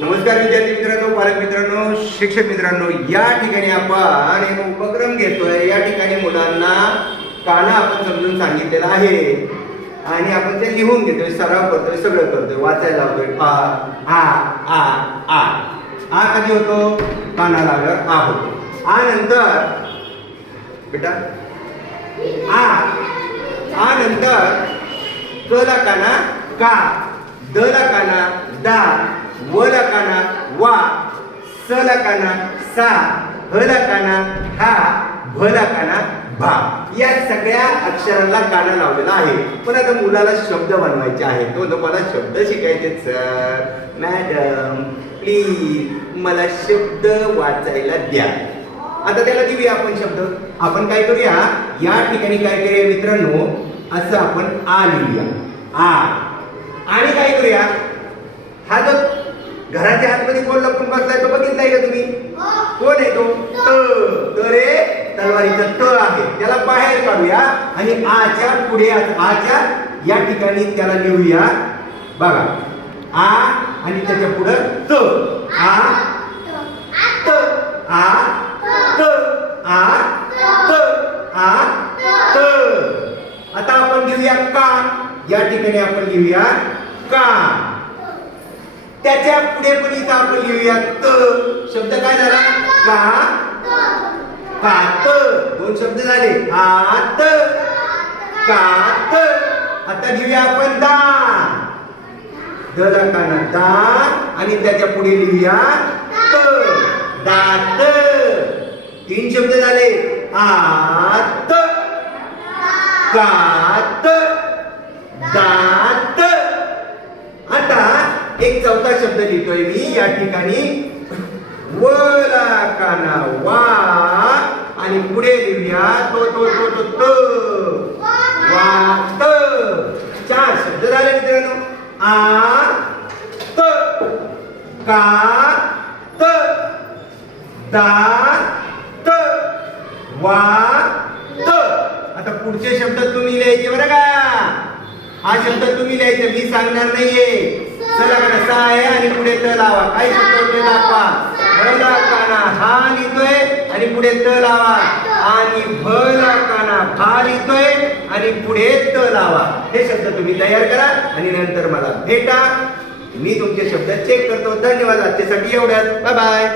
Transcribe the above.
नमस्कार विद्यार्थी मित्रांनो पालक मित्रांनो शिक्षक मित्रांनो या ठिकाणी आपण एक उपक्रम घेतोय. या ठिकाणी मुलांना काना आपण समजून सांगितलेलं आहे. आणि आपण ते लिहून घेतोय सराव करतोय सगळं करतोय. वाचायला लावतोय. आ आ आ आ. आ कधी होतो? काना लागल्यावर आ होतो. आ नंतर बेटा? आ. आ नंतर क ला काना का? द ला काना दा. व लकाना वा स लकाना सा ह लकाना हा भ लकाना भा. या सगळ्या अक्षरांना काना लावलेला आहे. पण आता मुलाला शब्द बनवायचे आहेत तो म्हणतो मला शब्द शिकायचे सर मॅडम प्लीज मला शब्द वाचायला द्या. आता त्याला देऊया आपण शब्द. आपण काय करूया? या ठिकाणी काय करूया मित्रांनो? असं आपण आ लिहूया. आ. आणि काय करूया? हा जो घराच्या आतमध्ये कोण लपून बसलाय तो बघितलाय का तुम्ही? कोण आहे तो? त. त रे तलवारीचा त आहे. त्याला बाहेर काढूया आणि आच्या पुढे आच्या या ठिकाणी त्याला लिहूया बघा. आ आणि त्याच्या पुढं त. आ त. आ त. आ त. आ त. आता आपण लिहूया का? या ठिकाणी आपण लिहूया का? त्याच्या पुढे पण इथं आपण लिहूया त. शब्द काय झाला? का कात दोन शब्द झाले. हात. कात. आता लिहूया आपण दा. दला दा. आणि त्याच्या पुढे लिहूया त. दात. तीन शब्द झाले. आत कात दात आता एक चौथा शब्द लिहितोय मी या ठिकाणी वला काना वा आणि पुढे लिहूया तो तो तो तो त. वात चार शब्द झाले मित्रांनो. आ त. का त. दा त. वा त. आता पुढचे शब्द तुम्ही लिहायचे बरं का? हा शब्द तुम्ही लिहायचे मी सांगणार नाहीये. चला का सा आहे आणि पुढे त लावा. काय शब्द होते दाखवा. भला काना हा लिहितोय आणि पुढे त लावा. आणि भला काना भा लिहितोय आणि पुढे त लावा. हे शब्द तुम्ही तयार करा आणि नंतर मला भेटा. मी तुमचे शब्द चेक करतो. धन्यवाद. आजच्यासाठी एवढ्यात बाय बाय